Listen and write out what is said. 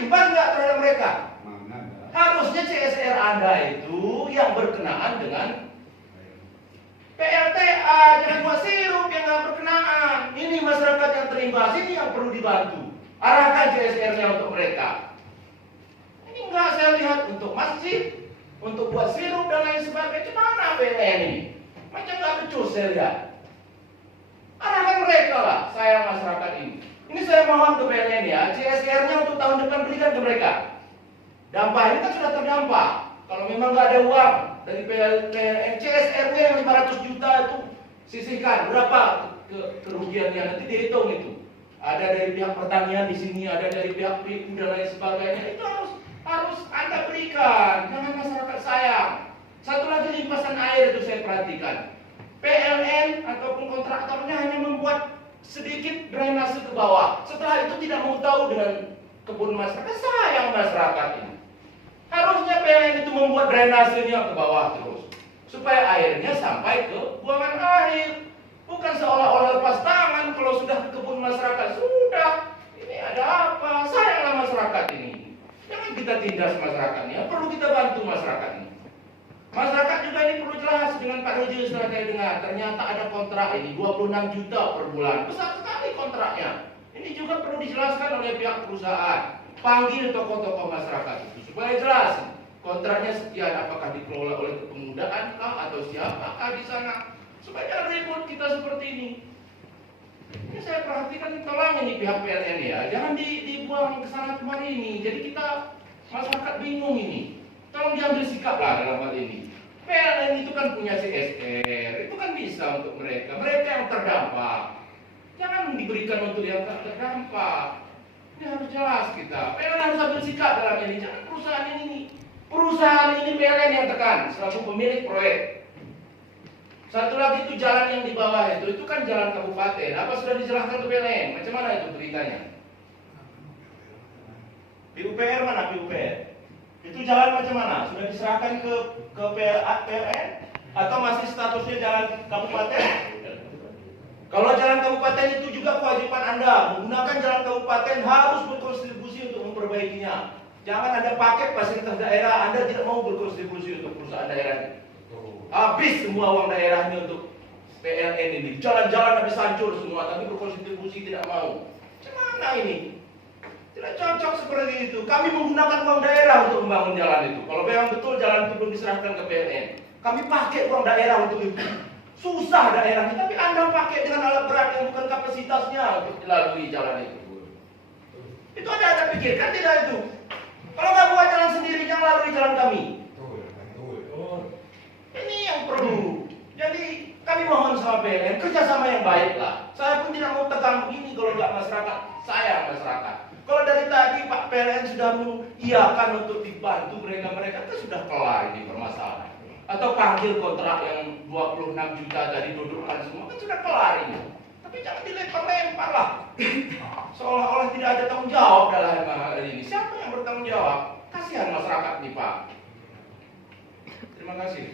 imbas nggak terhadap mereka? Mana? Harusnya CSR Anda itu yang berkenaan dengan PLTA, jangan buat sirup yang nggak berkenaan. Ini masyarakat yang terimbas, ini yang perlu dibantu. Arahkan CSR-nya untuk mereka. Ini nggak saya lihat untuk masjid, untuk buat sirup dan lain sebagainya. Mana PLN ini? Macam nggak becus saya lihat. Arahkan mereka lah, saya masyarakat ini. Ini saya mohon ke PLN ya, CSR-nya untuk tahun depan berikan ke mereka. Dampak ini kan sudah terdampak. Kalau memang nggak ada uang dari PLN, CSR-nya yang 500 juta itu sisihkan. Berapa kerugiannya? Nanti dihitung itu. Ada dari pihak pertanian di sini, ada dari pihak PIK dan lain sebagainya. Itu harus Anda berikan. Jangan masyarakat sayang. Satu lagi limpasan air itu saya perhatikan. PLN ataupun kontraktornya hanya membuat sedikit drainase ke bawah. Setelah itu tidak mau tahu dengan kebun masyarakat. Sayang masyarakat ini. Harusnya PLN itu membuat drainasenya ke bawah terus, supaya airnya sampai ke buangan air. Bukan seolah-olah lepas tangan kalau sudah ke kebun masyarakat. Sudah, ini ada apa? Sayanglah masyarakat ini. Jangan kita tindas masyarakatnya, perlu kita bantu masyarakat ini. Masyarakat juga ini perlu jelas dengan Pak Roji setelah saya dengar. Ternyata ada kontrak ini 26 juta per bulan. Besar sekali kontraknya. Ini juga perlu dijelaskan oleh pihak perusahaan. Panggil tokoh-tokoh masyarakat itu supaya jelas kontraknya sekian, apakah dikelola oleh kepemudaan atau siapakah di sana. Supaya jangan ribut kita seperti ini. Ini saya perhatikan tolong ini pihak PLN ya, jangan dibuang ke sana kemari ini. Jadi kita masyarakat bingung ini. Tolong diambil sikap lah dalam hal ini. PLN itu kan punya CSR, itu kan bisa untuk mereka yang terdampak. Jangan diberikan untuk yang tak terdampak. Ini harus jelas kita. PLN harus ambil sikap dalam ini. Jangan perusahaan ini PLN yang tekan selaku pemilik proyek. Satu lagi itu jalan yang di bawah itu kan jalan kabupaten. Apa sudah dijelaskan ke PLN? Macam mana itu beritanya? PUPR mana PUPR? Itu jalan macam mana? Sudah diserahkan ke PLN atau masih statusnya jalan kabupaten? Kalau jalan kabupaten itu juga kewajiban Anda menggunakan jalan kabupaten harus berkontribusi untuk memperbaikinya. Jangan Anda pakai fasilitas daerah, Anda tidak mau berkontribusi untuk perusahaan daerah. Habis semua uang daerah ini untuk PLN ini. Jalan-jalan habis hancur semua, tapi berkontribusi tidak mau. Macam mana ini? Tidak cocok seperti itu. Kami menggunakan uang daerah untuk membangun jalan itu. Kalau memang betul jalan itu belum diserahkan ke PLN, kami pakai uang daerah untuk itu. Susah daerahnya, tapi Anda pakai dengan alat berat yang bukan kapasitasnya untuk dilalui jalan itu. Itu Anda pikirkan tidak itu? Kalau nggak buat jalan sendiri, jangan lalui jalan kami. Ini yang perlu. Jadi kami mohon sama PLN kerjasama yang baik lah. Saya pun tidak mau tegang begini kalau nggak masyarakat. Saya masyarakat. Kalau dari tadi Pak PLN sudah mengiyakan untuk dibantu mereka itu sudah kelar ini permasalahan. Atau panggil kontrak yang 26 juta tadi dudukkan semua kan sudah kelar ini. Tapi jangan dilempar-lempar lah. Seolah-olah tidak ada tanggung jawab dalam hal ini. Siapa yang bertanggung jawab? Kasihan masyarakat nih Pak. Terima kasih.